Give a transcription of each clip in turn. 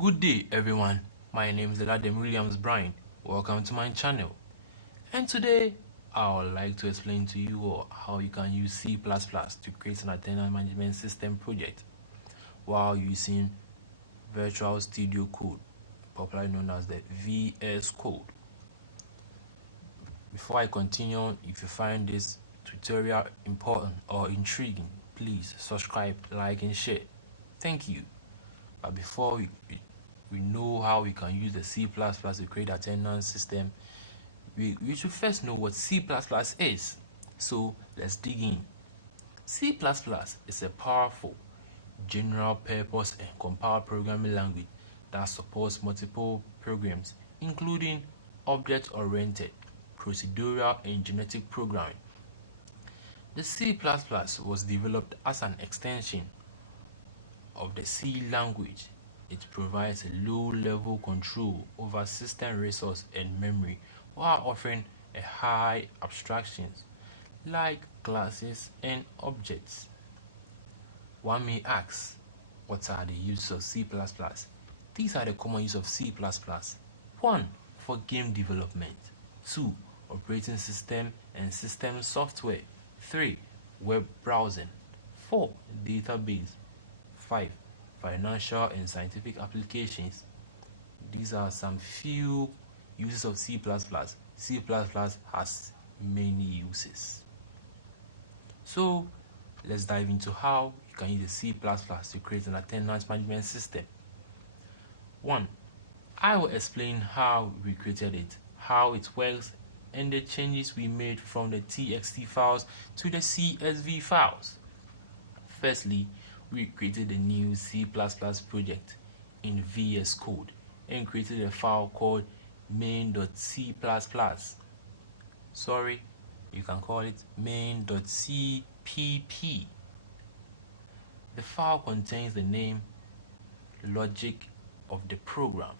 Good day everyone, my name is Eladem Williams Bryan. Welcome to my channel. And today I would like to explain to you all how you can use C++ to create an attendance management system project while using Virtual Studio Code, popularly known as the VS Code. Before I continue, if you find this tutorial important or intriguing, please subscribe, like and share. Thank you. But before we know how we can use the C++ to create attendance system, we should first know what C++ is. So let's dig in. C++ is a powerful, general-purpose and compiled programming language that supports multiple programs, including object-oriented, procedural, and genetic programming. The C++ was developed as an extension of the C language. It provides a low-level control over system resource and memory while offering a high abstractions like classes and objects. One may ask, what are the uses of C++? These are the common use of C++. 1. For game development. 2. Operating system and system software. 3. Web browsing. 4. Database. 5. Financial and scientific applications. These are some few uses of C++. C++ has many uses. So let's dive into how you can use the C++ to create an attendance management system. 1. I will explain how we created it, how it works, and the changes we made from the TXT files to the CSV files. Firstly, we created a new C++ project in VS Code and created a file called main.c++. Sorry, you can call it main.cpp. The file contains the name, logic of the program.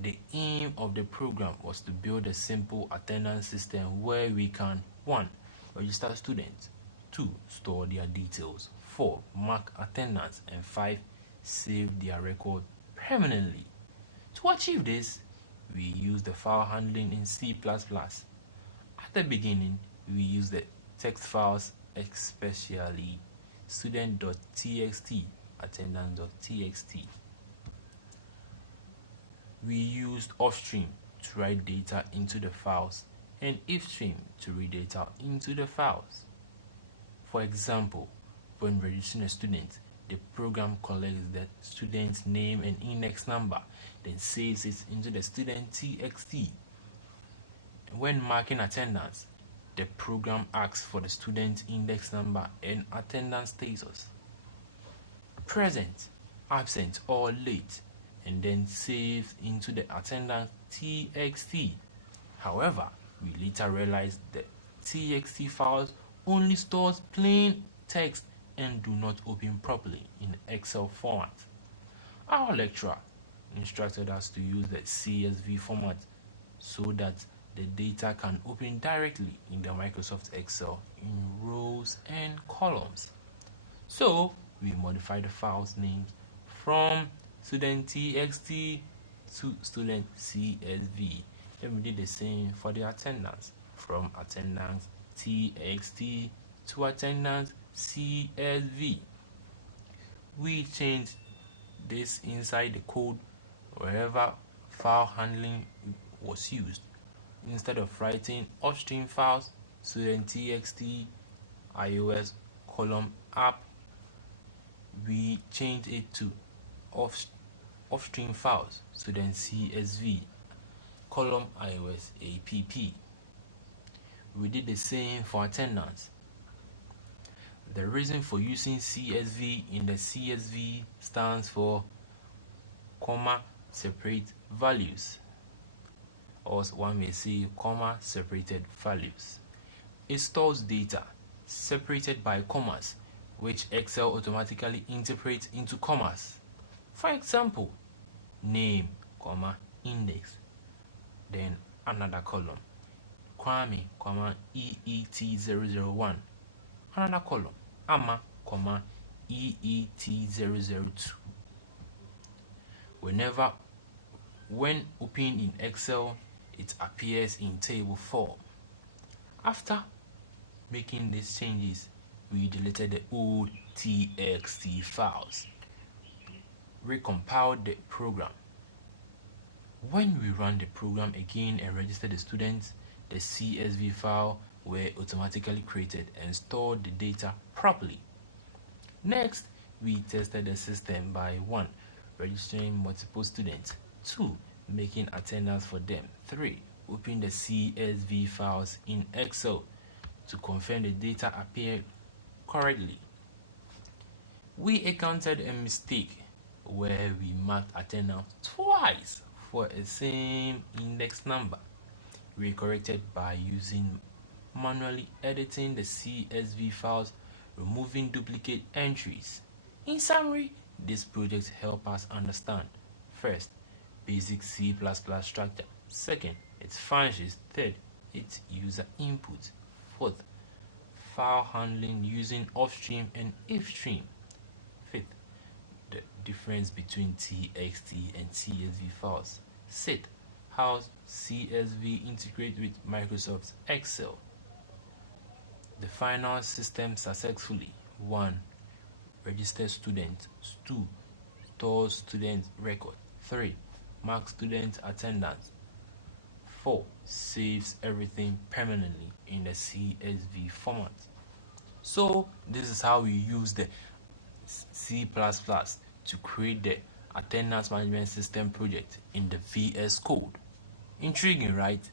The aim of the program was to build a simple attendance system where we can 1. Register students, 2. Store their details, 4. Mark attendance, and 5. Save their record permanently. To achieve this, we use the file handling in C++. At the beginning, we use the text files, especially student.txt, attendance.txt. We used offstream to write data into the files and ifstream to read data into the files. For example, when registering a student, the program collects the student's name and index number, then saves it into the student.txt. When marking attendance, the program asks for the student index number and attendance status, present, absent, or late, and then saves into the attendance.txt. However, we later realized that txt files only stores plain text and do not open properly in Excel format. Our lecturer instructed us to use the CSV format so that the data can open directly in the Microsoft Excel in rows and columns. So we modified the files names from student.txt to student.csv. Then we did the same for the attendance, from attendance.txt to attendance.csv. We changed this inside the code wherever file handling was used. Instead of writing offstream files, student.txt, iOS, app, we changed it to offstream files, student.csv, iOS app. We did the same for attendance. The reason for using CSV in the CSV stands for comma separate values, or one may say comma separated values. It stores data separated by commas, which Excel automatically interprets into commas. For example, name, comma, index, then another column, Kwame, comma, EET001, another column, Ama, comma, EET002. When opened in Excel, it appears in table form. After making these changes, we deleted the old txt files, recompiled the program. When we run the program again and register the students, the CSV file were automatically created and stored the data properly. Next, we tested the system by 1. Registering multiple students, 2. Making attendance for them, 3. Opening the CSV files in Excel to confirm the data appeared correctly. We encountered a mistake where we marked attendance twice for a same index number. We corrected by using manually editing the CSV files, removing duplicate entries. In summary, this project helps us understand: first, basic C++ structure; second, its functions; third, its user input; fourth, file handling using offstream and ifstream; fifth, the difference between txt and CSV files; sixth, how CSV integrates with Microsoft Excel. The final system successfully: 1. Register student; 2. Store student record; 3. Mark student attendance; 4. Saves everything permanently in the CSV format. So this is how we use the C++ to create the attendance management system project in the VS Code. Intriguing, right?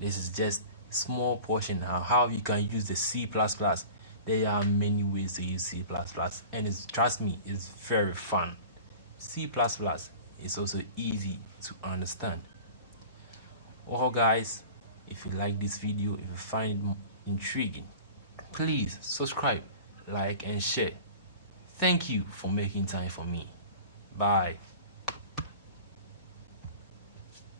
This is just small portion how you can use the C++. There are many ways to use C++, and trust me, it's very fun. C++ is also easy to understand. Well guys, if you like this video, if you find it intriguing, please subscribe, like and share. Thank you for making time for me. Bye.